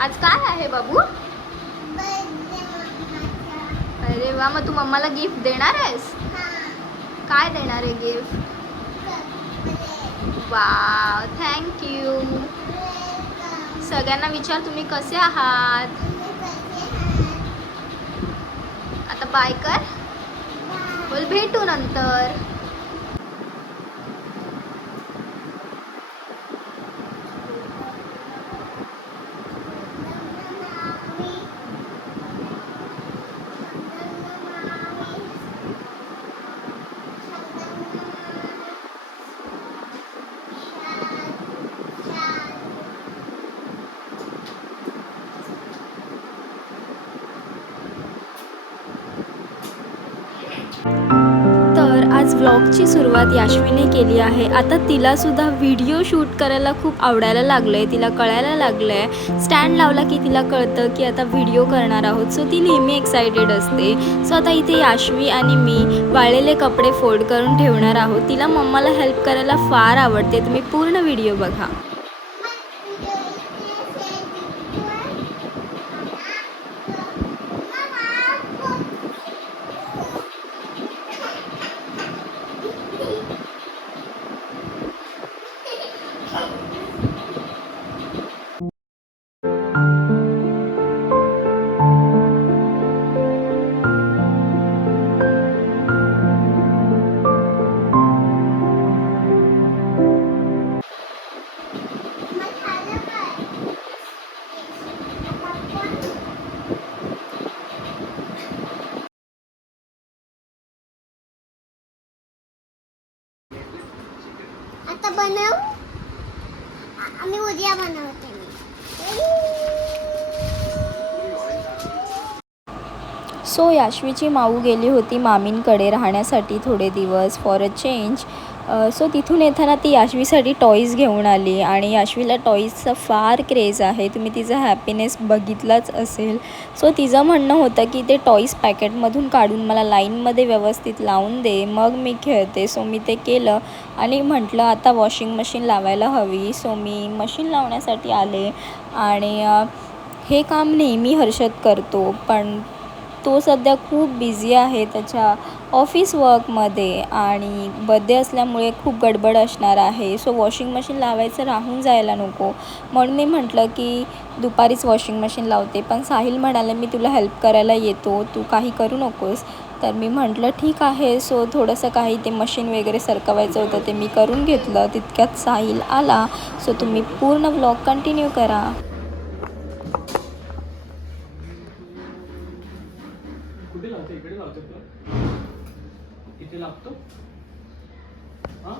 आज काय आहे बाबू? अरे वा, मग तू मम्माला गिफ्ट देणार आहेस? काय देणार आहे गिफ्ट? Wow, thank you. सगळ्यांना विचार तुम्ही कसे आहात. आता बाय कर. बोल भेटू नंतर. तर आज व्लॉगची सुरुवात याश्वीने केली आहे. आता तिलासुद्धा व्हिडिओ शूट करायला खूप आवडायला लागलं आहे. तिला कळायला लागलं आहे. स्टँड लावला की तिला कळतं की आता व्हिडिओ करणार आहोत. सो ती नेहमी एक्सायटेड असते. सो आता इथे याश्वी आणि मी वाळलेले कपडे फोल्ड करून ठेवणार आहोत. तिला मम्माला हेल्प करायला फार आवडते. तुम्ही पूर्ण व्हिडिओ बघा. आता बनव. आम्ही उद्या बनवते. सो याश्वीची माऊ गेली होती मामींकडे राहण्यासाठी थोडे दिवस फॉर अ चेंज. सो तिथून येताना ती याश्वीसाठी टॉईज घेऊन आली आणि याश्वीला टॉईजचा फार क्रेज आहे. तुम्ही तिचा हॅपीनेस बघितलाच असेल. सो तिचं म्हणणं होतं की ते टॉईज पॅकेटमधून काढून मला लाईनमध्ये व्यवस्थित लावून दे, मग मी खेळते. सो मी ते केलं आणि म्हटलं आता वॉशिंग मशीन लावायला हवी. सो मी मशीन लावण्यासाठी आले आणि हे काम नेहमी हर्षद करतो, पण तो सध्या खूप बिझी आहे त्याच्या ऑफिस वर्कमध्ये आणि बड्डे असल्यामुळे खूप गडबड असणार आहे. सो वॉशिंग मशीन लावायचं राहून जायला नको, म्हणून मी म्हटलं की दुपारीच वॉशिंग मशीन लावते. पण साहिल म्हणाले मी तुला हेल्प करायला येतो, तू काही करू नकोस. तर मी म्हटलं ठीक आहे. सो थोडंसं काही ते मशीन वगैरे सरकवायचं होतं ते मी करून घेतलं. तितक्यात साहिल आला. सो तुम्ही पूर्ण व्लॉग कंटिन्यू करा. कुठे लावतो? इकडे लावतो का? इथे लागतो? हां,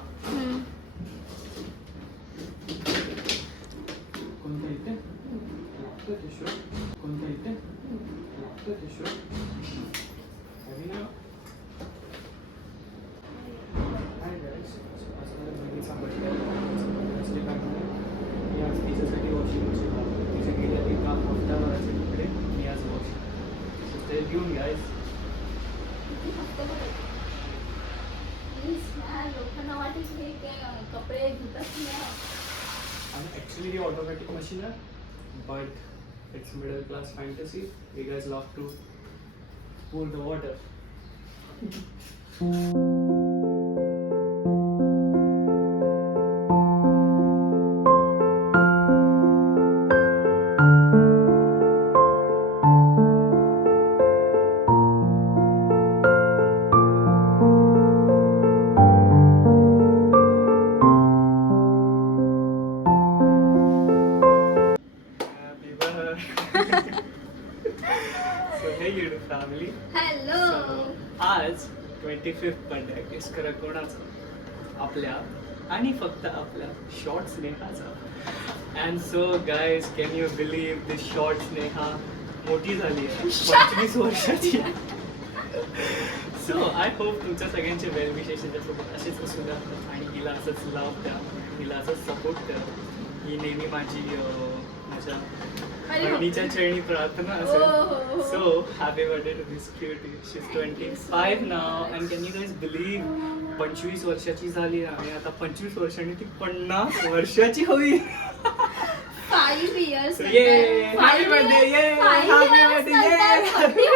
कोणत्या इथे लागतो ते शो? कोणत्या इथे लागतो ते शो? अरे ना. हाय गाईस, आज मला बहिणीचा बर्थडे आहे. मी आज तिच्यासाठी वॉशिंग मशीन लावतो. तिचे गेल्या एका हफ्त्याभराचे कपडे मी आज वॉश ते घेऊन गाईस. कपडे धुतच नाही. And actually the automatic machine है, but it's middle class fantasy. You guys love to pour the water. So hey YouTube family. Hello. आज 25th बर्थडे किस करा कोणाचा? आपल्या आणि फक्त आपल्या शॉर्ट स्नेहाचा. And so guys, can you believe this short Sneha मोठी झाली आहे, 25 वर्षाची. सो आय होप तुमच्या सगळ्यांचे वेल विशेष त्याच्यासोबत असेच असू द्या आणि हिला असंच लव द्या, हिला असंच सपोर्ट करा. ही नेहमी माझी माझ्या बहिणीच्या चरणी प्रार्थना असेल. So happy birthday to this cutie. She is 25 now. And can you guys believe 25 वर्षाची झाली आणि आता 25 वर्षांनी ती 50 वर्षाची होईल. 5 years So, yay! Happy birthday! Yay! Happy birthday! Yay!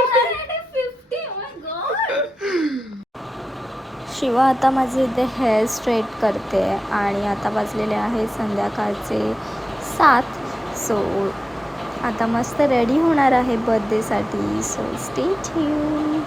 Shiva आता माझे इथे हेअर स्ट्रेट करते आणि आता वाजलेले आहे संध्याकाळचे 7. सो आता मस्त रेडी होणार आहे बर्थडेसाठी. So stay tune.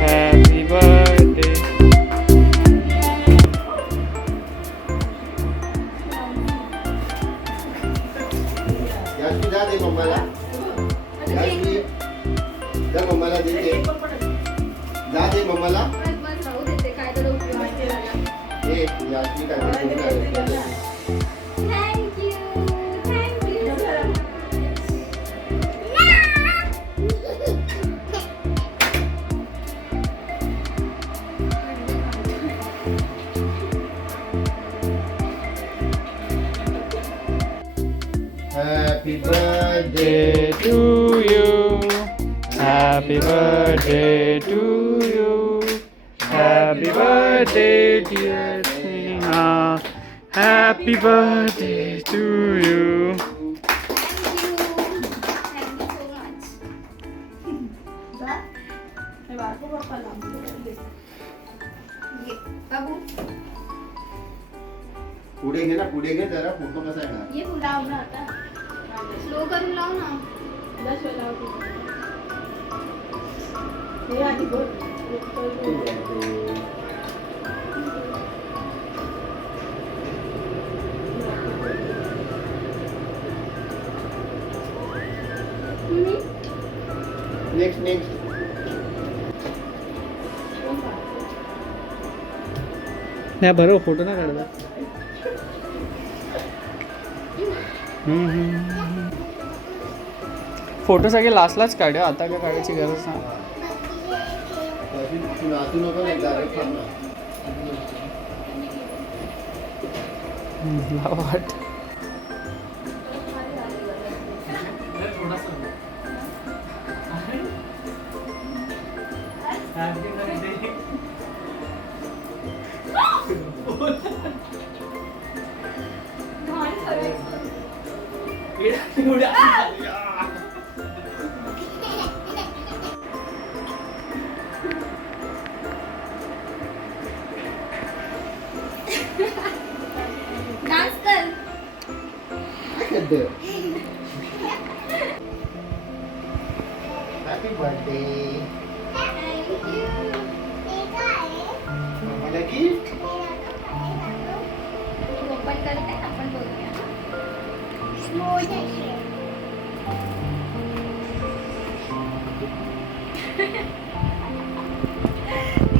Happy birthday. यास्मी जा दे मम्माला. यास्मी जा मम्माला दे दे. जा दे मम्माला. ए यास्मी काय करते? Happy birthday Birthday to you. Happy birthday to you. Happy birthday, dear Tina. Happy birthday to you. पुढे घे ना, पुढे घे जरा. फोटो कसा येणार? स्लो करून लाव ना. Next next. नाही बरोबर फोटो ना काढला. फोटो सगळे लास्टलाच काढूया, आता काय काढायची गरज नाही. तू नाचू नको ना, डायरेक्ट थांब ना. वाट डान्स कर. Happy birthday. मम्माला गिफ्ट. ओपन करते आपण बघूया.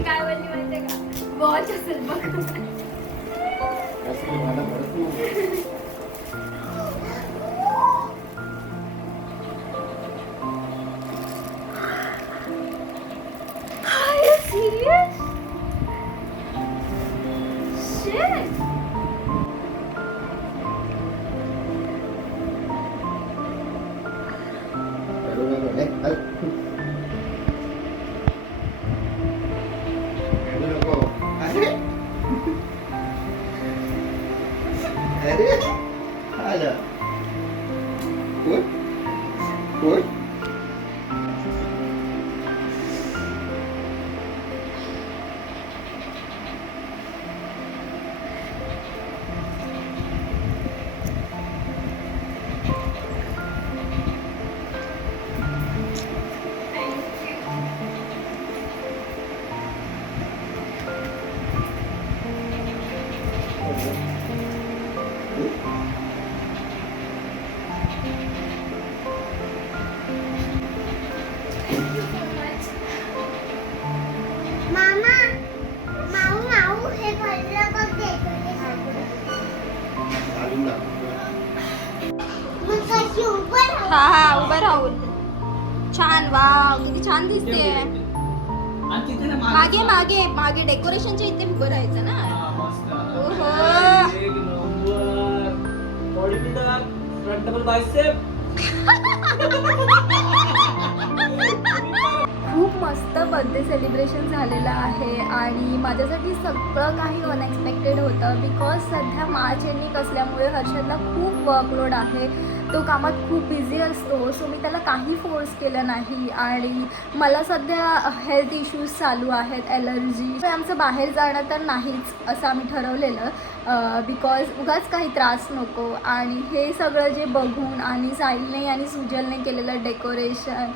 काय बोलली माहितीये का? वॉच असेल बघ. यास्मी मला परत तू. Are you serious? Shit. रडू नको. ए, हल. रडू नको. अरे अरे आलं. कोण कोण? मामा माऊ माऊ हे भरलं बघ दे. घालून दाखव. मग कशी उभं राहू? हा हा उभं राहून. छान. वाव किती छान दिसते. आणि तिथे ना मागे मागे मागे डेकोरेशनच्या इथे उभं राहायचं ना. हा, मस्त. ओहो. एक number. Body builder, front double bicep. खूप मस्त बर्थडे सेलिब्रेशन झालेलं आहे आणि माझ्यासाठी सगळं काही अनएक्सपेक्टेड होतं. बिकॉज सध्या मार्च एंडिंग असल्यामुळे हर्षदला खूप वर्कलोड आहे. तो कामात खूप बिझी असतो. सो मी त्याला काही फोर्स केलं नाही आणि मला सध्या हेल्थ इश्यूज चालू आहेत, ॲलर्जी. आमचं बाहेर जाणं तर नाहीच असं आम्ही ठरवलेलं बिकॉज उगाच काही त्रास नको. आणि हे सगळं जे बघून आणि साहिलने आणि सुजलने केलेलं डेकोरेशन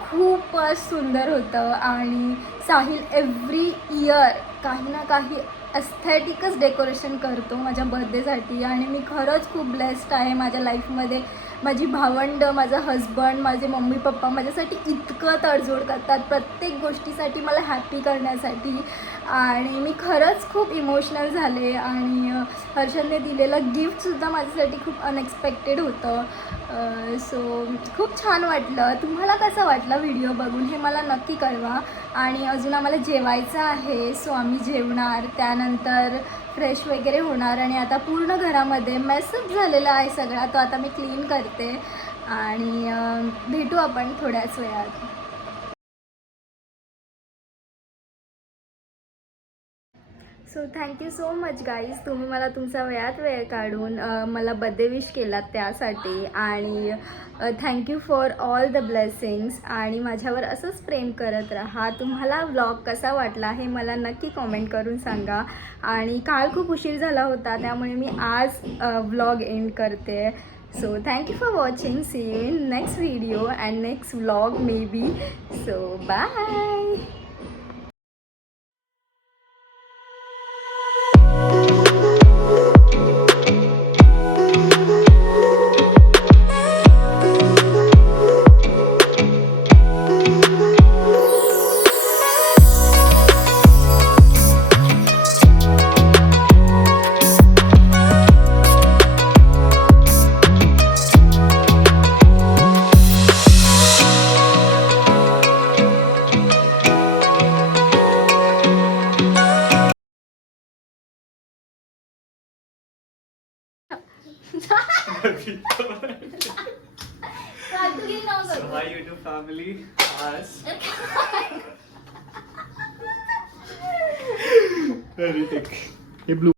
खूपच सुंदर होतं. आणि साहिल एव्हरी इयर काही ना काही एस्थेटिकच डेकोरेशन करतो माझ्या बर्थडेसाठी आणि मी खरंच खूप ब्लेस्ड आहे. माझ्या लाईफमध्ये माझी भावंड, माझा हजबंड, माझे मम्मी पप्पा माझ्यासाठी इतकं तडजोड करतात प्रत्येक गोष्टीसाठी, मला हॅपी करण्यासाठी. आणि मी खरंच खूप इमोशनल झाले. आणि हर्षदने दिलेलं गिफ्टसुद्धा माझ्यासाठी खूप अनएक्सपेक्टेड होतं. सो खूप छान वाटलं. तुम्हाला कसं वाटलं व्हिडिओ बघून हे मला नक्की कळवा. आणि अजून आम्हाला जेवायचं आहे. सो आम्ही जेवणार, त्यानंतर फ्रेश वगैरे होणार. आणि आता पूर्ण घरामध्ये मेसअप झालेला आहे सगळा, तो आता मी क्लीन करते. आणि भेटू आपण थोड्याच वेळात. So thank you so much guys, तुम्ही मला तुमचा वेळ काढून मला बर्थडे विश केलात त्यासाठी. आणि thank you for all the blessings. आणि माझ्यावर असंच प्रेम करत राहा. तुम्हाला व्लॉग कसा वाटला हे मला नक्की कॉमेंट करून सांगा. आणि काल खूप उशीर झाला होता त्यामुळे मी आज व्लॉग एंड करते. So thank you for watching. See you in next video and next vlog maybe. So bye. So hi YouTube family. आज Very thick. हे blue